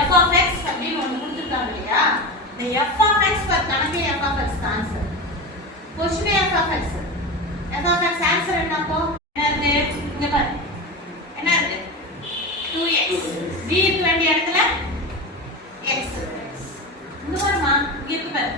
f of x அப்படின்னு ஒன்று கொடுத்துருக்காங்க இல்லையா, இந்த f of x பர் கணக்கு f of x answer. Question f of x answer என்னப்போ என்ன இருக்கு இங்க பாரு, என்ன இருக்கு 2x. d இருக்க வேண்டிய இடத்துல x. இங்க பாருமா, இங்க இருக்கு பாரு